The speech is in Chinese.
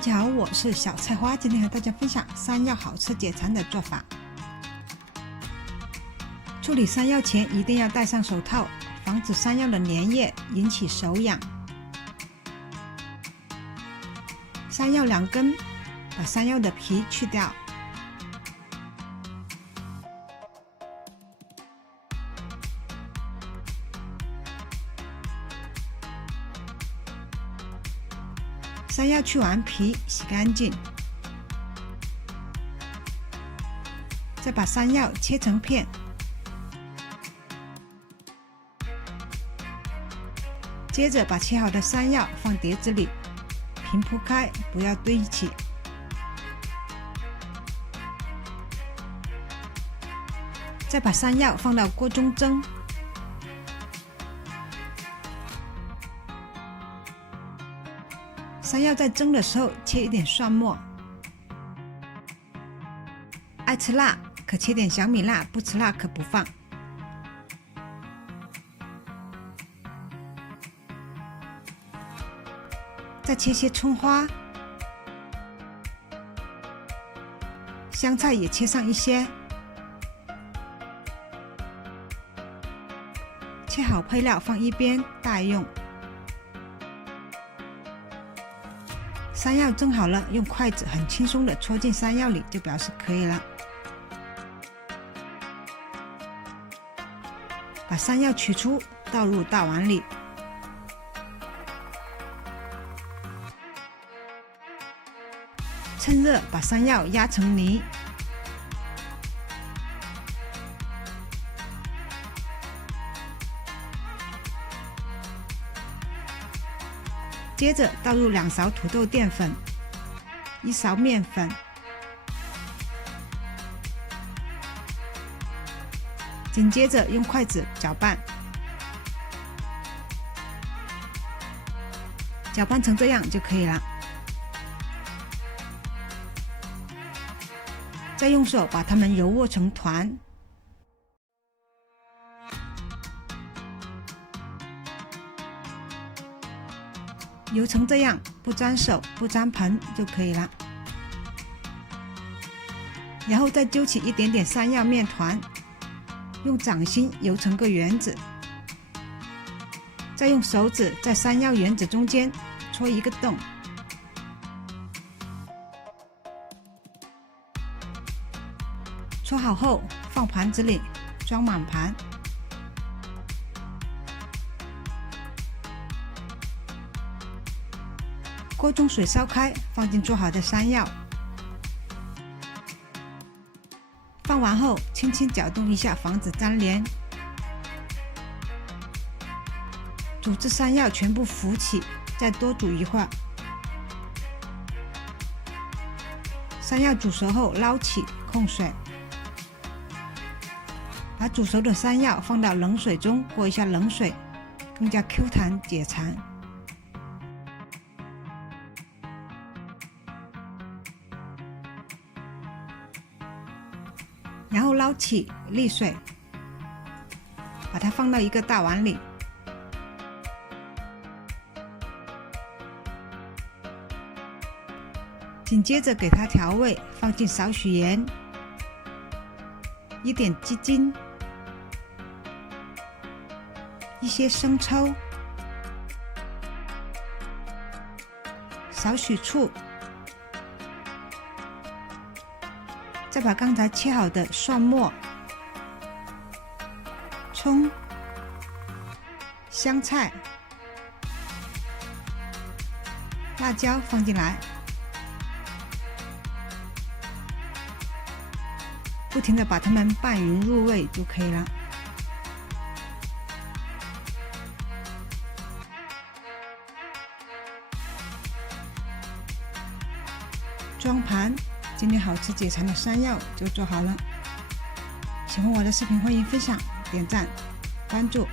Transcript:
大家好，我是小菜花，今天和大家分享山药好吃解馋的做法。处理山药前一定要戴上手套，防止山药的粘液引起手痒。山药2根，把山药的皮去掉。山药去完皮，洗干净，再把山药切成片，接着把切好的山药放碟子里，平铺开，不要堆起。再把山药放到锅中蒸。山药在蒸的时候切一点蒜末，爱吃辣可切点小米辣，不吃辣可不放。再切些葱花，香菜也切上一些。切好配料放一边待用。山药蒸好了，用筷子很轻松的戳进山药里，就表示可以了。把山药取出，倒入大碗里。趁热把山药压成泥。接着倒入2勺土豆淀粉，1勺面粉，紧接着用筷子搅拌，搅拌成这样就可以了。再用手把它们揉握成团。揉成这样，不沾手不沾盆就可以了。然后再揪起一点点山药面团，用掌心揉成个圆子，再用手指在山药圆子中间戳一个洞，戳好后放盘子里，装满盘。锅中水烧开，放进做好的山药，放完后轻轻搅动一下，防止粘连。煮至山药全部浮起，再多煮一会儿。山药煮熟后捞起，控水，把煮熟的山药放到冷水中过一下冷水，更加 Q 弹解馋。然后捞起沥水，把它放到一个大碗里。紧接着给它调味，放进少许盐，一点鸡精，一些生抽，少许醋。再把刚才切好的蒜末、葱、香菜、辣椒放进来，不停地把它们拌匀入味就可以了。装盘。今天好吃解馋的山药就做好了。喜欢我的视频，欢迎分享、点赞、关注。